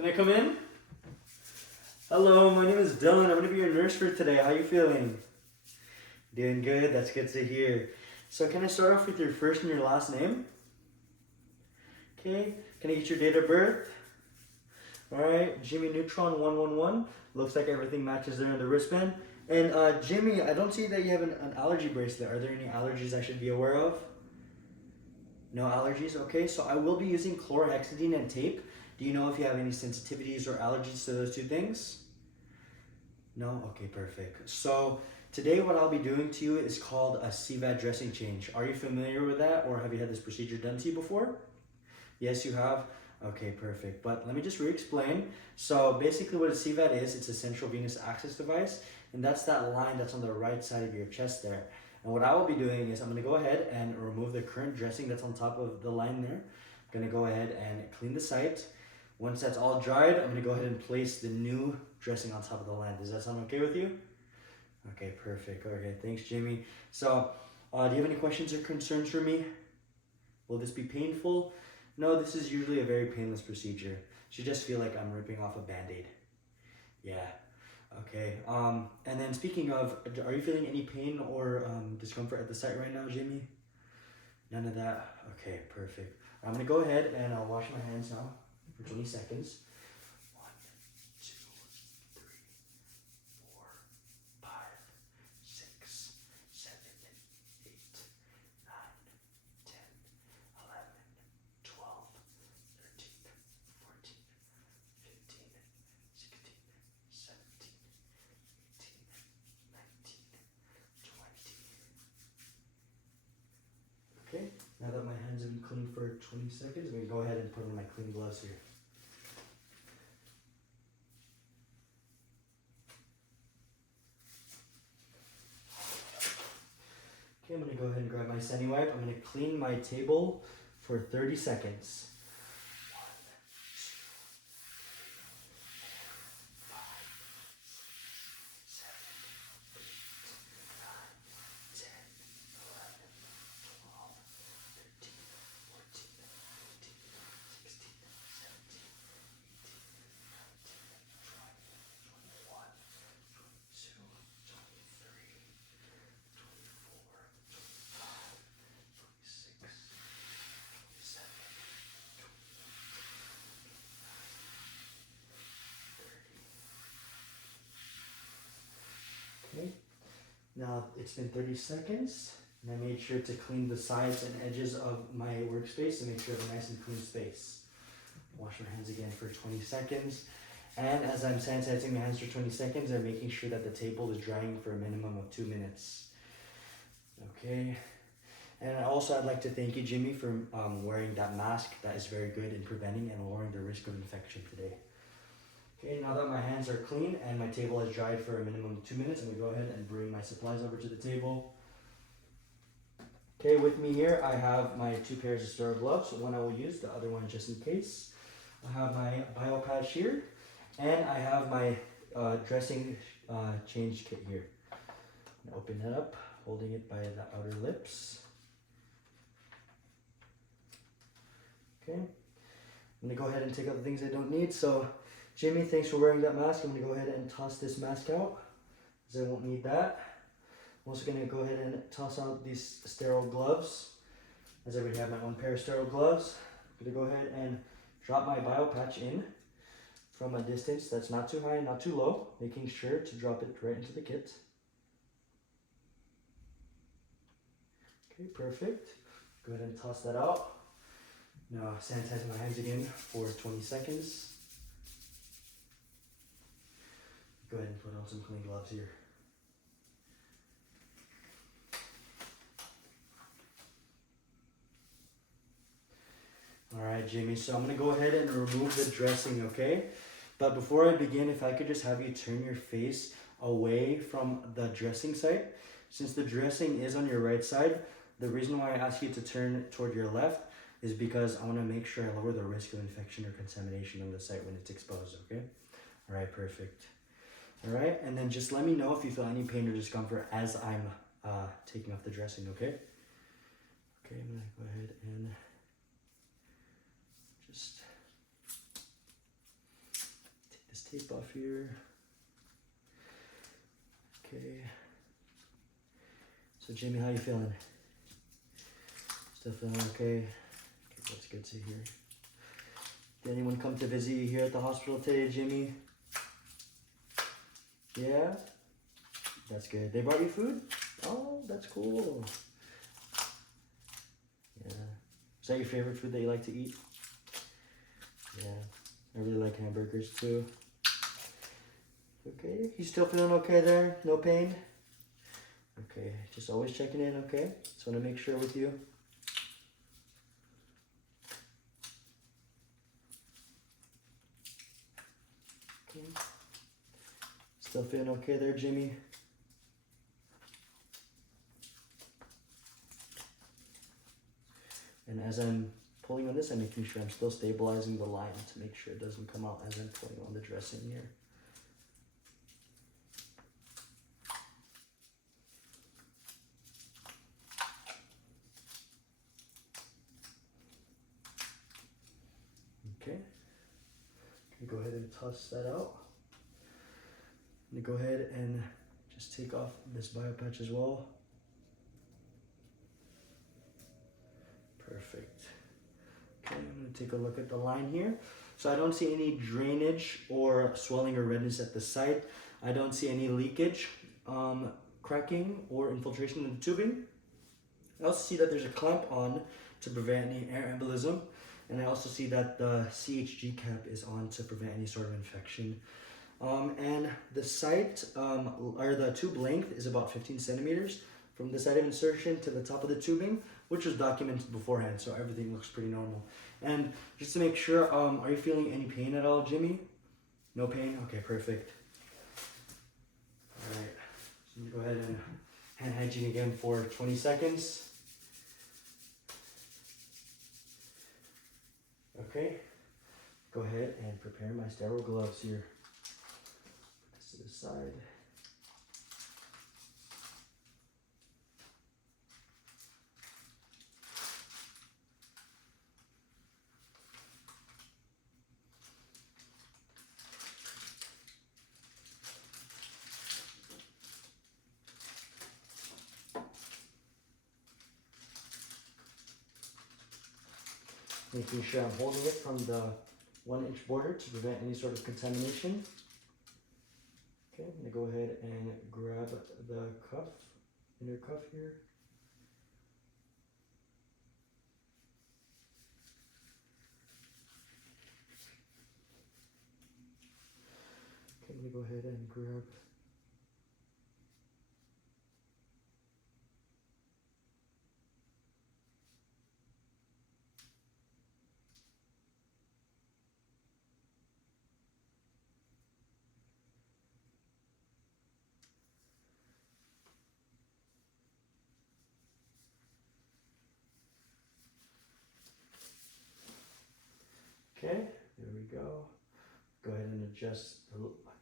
Can I come in? Hello, my name is Dylan. I'm going to be your nurse for today. How you feeling? Doing good. That's good to hear. So can I start off with your first and your last name? Okay. Can I get your date of birth? Alright, Jimmy Neutron 111. Looks like everything matches there in the wristband. And Jimmy, I don't see that you have an allergy bracelet. Are there any allergies I should be aware of? No allergies? Okay, so I will be using chlorhexidine and tape. Do you know if you have any sensitivities or allergies to those two things? No? Okay, perfect. So today what I'll be doing to you is called a Cvad dressing change. Are you familiar with that, or have you had this procedure done to you before? Yes, you have? Okay, perfect. But let me just re-explain. So basically what a Cvad is, it's a central venous access device, and that's that line that's on the right side of your chest there. And what I will be doing is I'm going to go ahead and remove the current dressing that's on top of the line there. I'm going to go ahead and clean the site. Once that's all dried, I'm going to go ahead and place the new dressing on top of the line. Does that sound okay with you? Okay, perfect. Okay, thanks, Jimmy. So, do you have any questions or concerns for me? Will this be painful? No, this is usually a very painless procedure. You just feel like I'm ripping off a Band-Aid. Yeah. Okay. And then speaking of, are you feeling any pain or discomfort at the site right now, Jimmy? None of that? Okay, perfect. I'm going to go ahead and I'll wash my hands now for 20 seconds. 1, 2, 3, 4, 5, 6, 7, 8, 9, 10, 11, 12, 13, 14, 15, 16, 17, 18, 19, 20. Okay, now that my hands have been clean for 20 seconds, I'm going to go ahead and put on my clean gloves here. Okay, I'm going to go ahead and grab my Sunny Wipe. I'm going to clean my table for 30 seconds. 1, 2, 3, 4, 5, 6, 7, 8, 9, 10, 11, 12, 13, 14, 15, 16, 17, 18, 19, 20, 21, 22, 23, 24, 25, 26, 27, 28, 30. Okay. Now it's been 30 seconds, and I made sure to clean the sides and edges of my workspace to make sure I have a nice and clean space. Wash my hands again for 20 seconds. And as I'm sanitizing my hands for 20 seconds, I'm making sure that the table is drying for a minimum of 2 minutes. Okay. And also I'd like to thank you, Jimmy, for wearing that mask. That is very good in preventing and lowering the risk of infection today. Okay, now that my hands are clean and my table has dried for a minimum of 2 minutes, I'm going to go ahead and bring my supplies over to the table. Okay, with me here, I have my 2 pairs of sterile gloves. One I will use, the other one just in case. I have my bio patch here, and I have my dressing change kit here. I'm going to open that up, holding it by the outer lips. Okay, I'm going to go ahead and take out the things I don't need. So, Jimmy, thanks for wearing that mask. I'm going to go ahead and toss this mask out, as I won't need that. I'm also going to go ahead and toss out these sterile gloves, as I already have my own pair of sterile gloves. I'm going to go ahead and drop my bio patch in from a distance that's not too high, not too low, making sure to drop it right into the kit. Okay, perfect. Go ahead and toss that out. Now sanitize my hands again for 20 seconds. Go ahead and put on some clean gloves here. Alright, Jimmy, so I'm going to go ahead and remove the dressing, okay? But before I begin, if I could just have you turn your face away from the dressing site. Since the dressing is on your right side, the reason why I ask you to turn toward your left is because I want to make sure I lower the risk of infection or contamination on the site when it's exposed, okay? Alright, perfect. Alright, and then just let me know if you feel any pain or discomfort as I'm taking off the dressing, okay? Okay, I'm going to go ahead and just tape off here. Okay. So Jimmy, how you feeling? Still feeling okay? Okay, that's good to hear. Did anyone come to visit you here at the hospital today, Jimmy? Yeah? That's good. They brought you food? Oh, that's cool. Yeah. Is that your favorite food that you like to eat? Yeah. I really like hamburgers too. Okay. You still feeling okay there? No pain? Okay. Just always checking in, okay? Just want to make sure with you. Okay. Still feeling okay there, Jimmy? And as I'm pulling on this, I'm making sure I'm still stabilizing the line to make sure it doesn't come out as I'm pulling on the dressing here. Okay. Go ahead and toss that out. I'm gonna go ahead and just take off this bio patch as well. Perfect. Okay, I'm gonna take a look at the line here. So I don't see any drainage or swelling or redness at the site. I don't see any leakage, cracking or infiltration in the tubing. I also see that there's a clamp on to prevent any air embolism. And I also see that the CHG cap is on to prevent any sort of infection. And the site, or the tube length is about 15 centimeters from the site of insertion to the top of the tubing, which was documented beforehand, so everything looks pretty normal. And just to make sure, are you feeling any pain at all, Jimmy? No pain? Okay, perfect. All right, so I'm gonna go ahead and hand hygiene again for 20 seconds. Okay, go ahead and prepare my sterile gloves here. Put this to the side. Making sure I'm holding it from the 1-inch border to prevent any sort of contamination. Okay, I'm gonna go ahead and grab the cuff, inner cuff here. Okay, I'm gonna go ahead and grab Okay, there we go. Go ahead and adjust the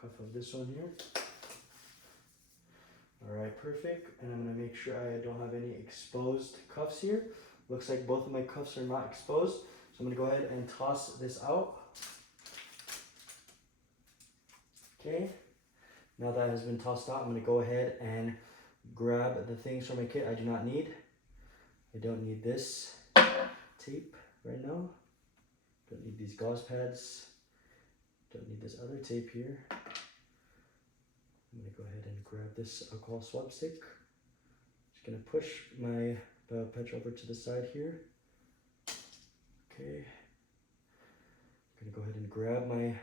cuff of this one here. All right, perfect. And I'm gonna make sure I don't have any exposed cuffs here. Looks like both of my cuffs are not exposed. So I'm gonna go ahead and toss this out. Okay, now that has been tossed out, I'm gonna go ahead and grab the things from my kit I do not need. I don't need this tape right now. Don't need these gauze pads. Don't need this other tape here. I'm gonna go ahead and grab this alcohol swab stick. Just gonna push my patch over to the side here. Okay. I'm gonna go ahead and grab my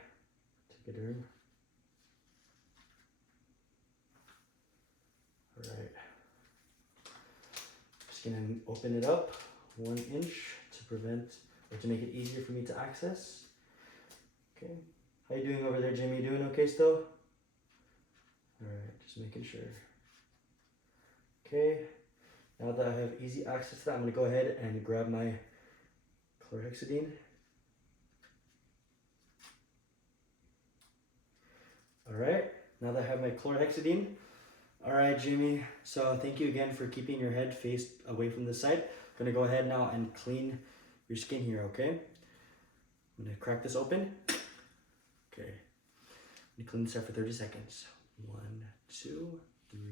Tegaderm. All right. Just gonna open it up 1 inch to prevent or to make it easier for me to access. Okay. How you doing over there, Jimmy? You doing okay still? Alright, just making sure. Okay. Now that I have easy access to that, I'm gonna go ahead and grab my chlorhexidine. Alright, now that I have my chlorhexidine. Alright, Jimmy. So thank you again for keeping your head faced away from the site. I'm gonna go ahead now and clean your skin here, okay? I'm gonna crack this open. Okay. And clean the side for 30 seconds. 1, 2, 3, 6.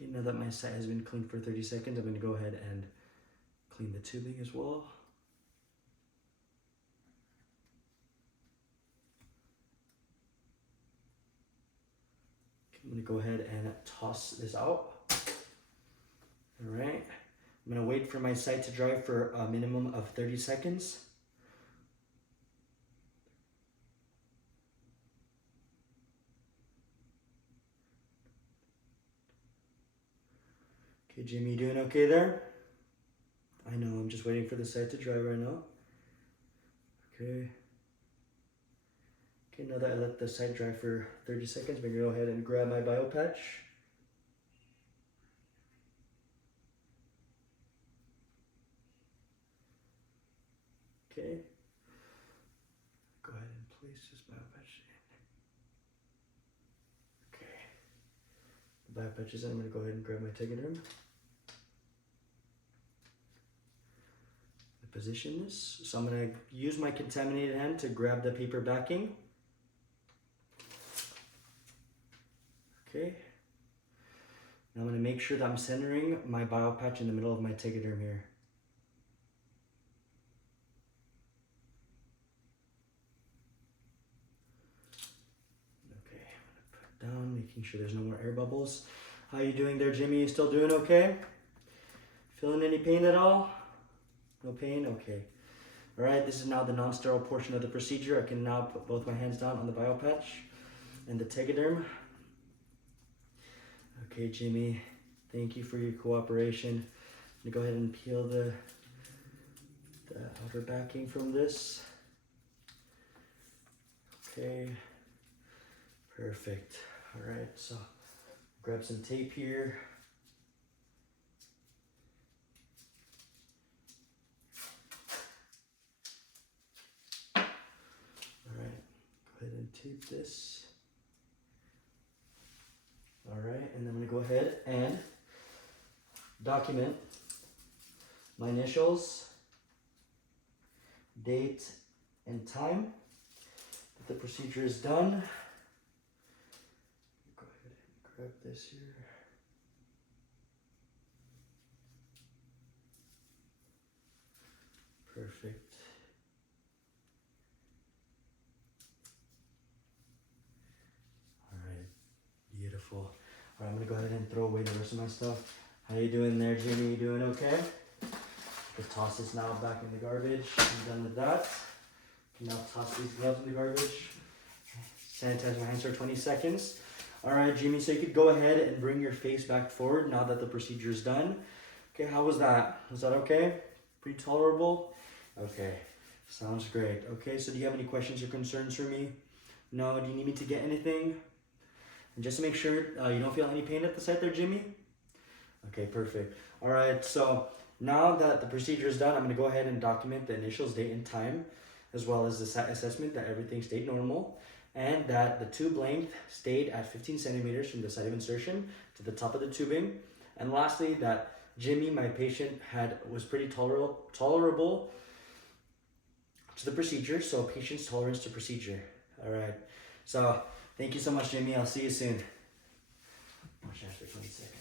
Okay, now that my site has been cleaned for 30 seconds, I'm going to go ahead and clean the tubing as well. Okay, I'm going to go ahead and toss this out. All right. I'm going to wait for my site to dry for a minimum of 30 seconds. Okay, Jimmy, you doing okay there? I know, I'm just waiting for the site to dry right now. Okay. Okay, now that I let the site dry for 30 seconds, I'm going to go ahead and grab my bio patch. Okay. Go ahead and place this bio patch in. Okay. The bio patch is in. I'm going to go ahead and grab my tegaderm. Position this. So I'm going to use my contaminated hand to grab the paper backing. Okay. Now I'm going to make sure that I'm centering my bio patch in the middle of my tegaderm here. Okay, I'm going to put down, making sure there's no more air bubbles. How you doing there, Jimmy? You still doing okay? Feeling any pain at all? No pain? Okay. All right, this is now the non-sterile portion of the procedure. I can now put both my hands down on the bio patch and the tegaderm. Okay, Jimmy, thank you for your cooperation. I'm gonna go ahead and peel the outer backing from this. Okay, perfect. All right, so grab some tape here. Go ahead and tape this. All right, and then I'm gonna go ahead and document my initials, date, and time that the procedure is done. Go ahead and grab this here. Perfect. Beautiful. All right, I'm gonna go ahead and throw away the rest of my stuff. How you doing there, Jimmy? You doing okay? Let's toss this now back in the garbage. I'm done with that. Now toss these gloves in the garbage. Sanitize my hands for 20 seconds. All right, Jimmy, so you could go ahead and bring your face back forward now that the procedure is done. Okay, how was that? Was that okay? Pretty tolerable? Okay, sounds great. Okay, so do you have any questions or concerns for me? No, do you need me to get anything? And just to make sure you don't feel any pain at the site there, Jimmy? Okay, perfect. All right, so now that the procedure is done, I'm gonna go ahead and document the initials, date, and time, as well as the site assessment that everything stayed normal, and that the tube length stayed at 15 centimeters from the site of insertion to the top of the tubing. And lastly, that Jimmy, my patient, was pretty tolerable to the procedure, so patient's tolerance to procedure. All right, so thank you so much, Jimmy. I'll see you soon. Wash hands for 20 seconds.